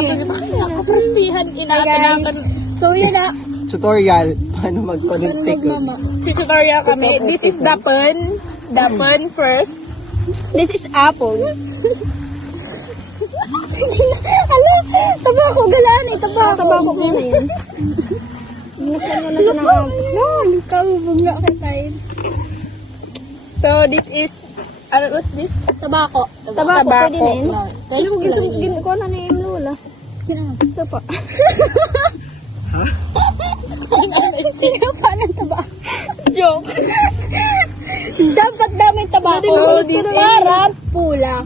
Nakakaprustihan. Inaatinakan. So, yun na. Tutorial. Paano mag-connect Si tutorial kami. This is Dapen. Dapen first. This is apple. Hala, tabako galaan eh. Tabako ko na yan. Binuksan mo na siya ng apple. No, ikaw, bugla kay Kain. So, this is, ano was this? Tabako. Tabako, pwede na yun. Guys, Ginagawa na niya yung lola. Isa pa. Sino pa ng tabako? Joke. Dapat daming tabako. So, this is parang pula.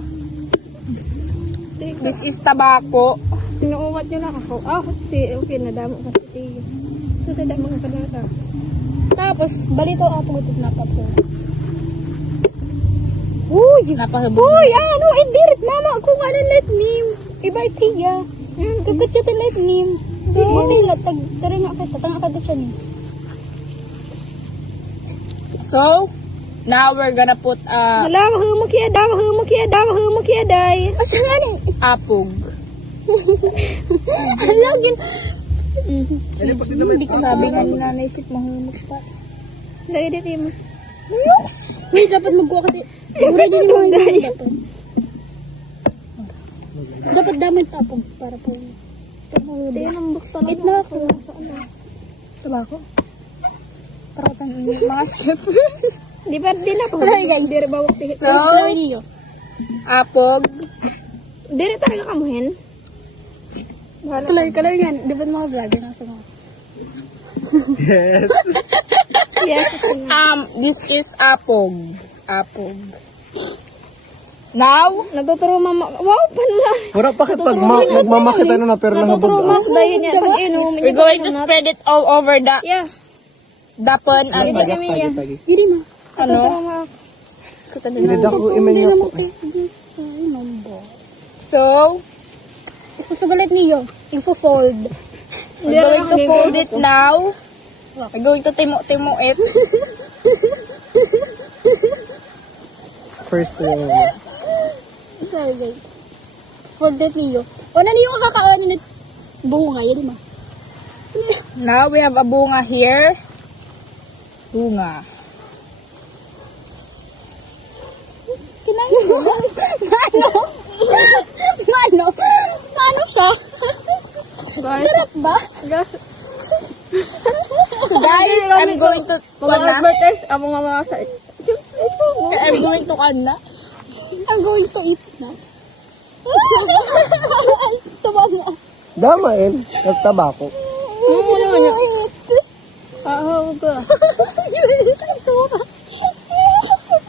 This is tabako. Pinuumat nyo lang ako. Kasi okay, nadamo ka sa tiyo. So, nadamo ka na. Tapos, balito ako ito na papo. Uy! Uy! Ano? Indirit mama kung ano let name. Iba itiya. Kagat ka let name. Hindi lang. Tara nga kita. Tanga ka siya niya. So, now we're gonna put Wala, mahumok yan, day. Asa nga ni? Apog. Halagin. Hindi ko sabi nga ni nanay sip mahumok pa. Lagi dito mo. Wait, dapat magkuha kasi. Mura din mo dapat. Dapat daming tapog para po. Tayo ng bukta na. Wait na ako. Tabako. Para ko tayong mga chef. Di ba, di na po. Hello, guys. Di rin bawak tihit. So, apog. Di rin talaga kamuhin. Kalay nga. Di ba mga vlogger nasa mga? Yes. Yes. This is apog. Apog. Now, Natuturo mama. Wow, panla. Wala bakit pag magmamakita na pero Natuturo nahabog mama. Dahil niya. Pag inom. we're going to spread it all over the Yeah. dapan and Tagi. Hindi mo. Natuturo Ano? mama. Hindi ako imenyo ko. So, isusugalit niyo. Info-fold. We're going to fold it now. We're going to timo it. First Okay, guys. Fold it niyo. O, na niyo kakaanin na bunga. Yan, di ba? Now, we have a bunga here. Bunga. Kinain mo na? Ano? Ano siya? Sarap ba? So guys, I'm going to Advertise. Ako nga mga sa I'm going to na. I'm going to eat na. Tama na. Damain. Nagtabako. Ano niya? Huwag ka.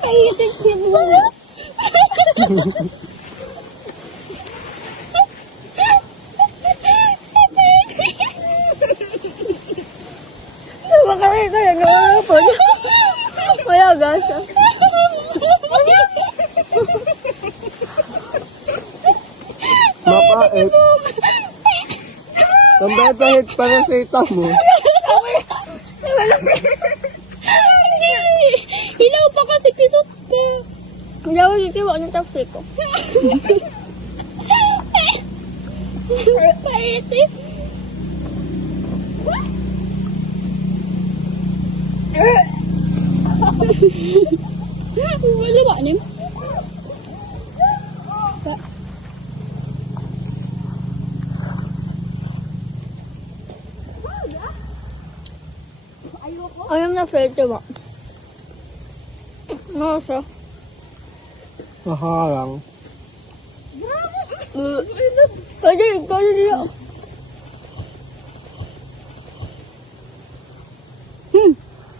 Kaitin siya mo. Makain ka yan. Wala po. Wala gasa. Mapait. Pambabahit para sa ita mo. Hindi. Hilaw pa kasi pisot pa. Hindi ako sitiwa ng tapos ko. Pait eh. Wala ba nin? Ayaw na fete ba? Ano siya? Maharang. Pwede niya.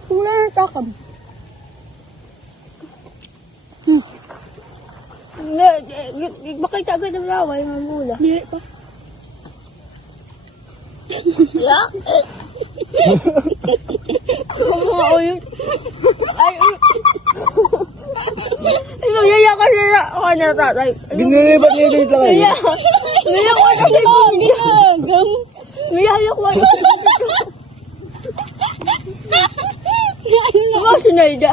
Wala na takam. Bakit agad ang laway, mamula? Dili pa. Yeah. Kumao yun. Ay, yaya ka na tatay. Ginilibat niya dito kayo. Yaya ko na Ginagam. yaya ko na Mga sinayda.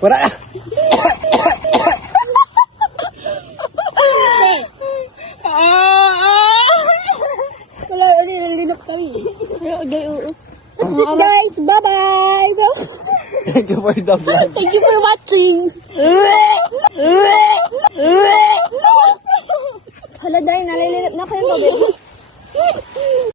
Wala na. Wala, nilalinap kami. That's it guys, bye-bye! Thank you for the vlog. Thank you for watching! Hala, dahil nalilinap na kayo, babe.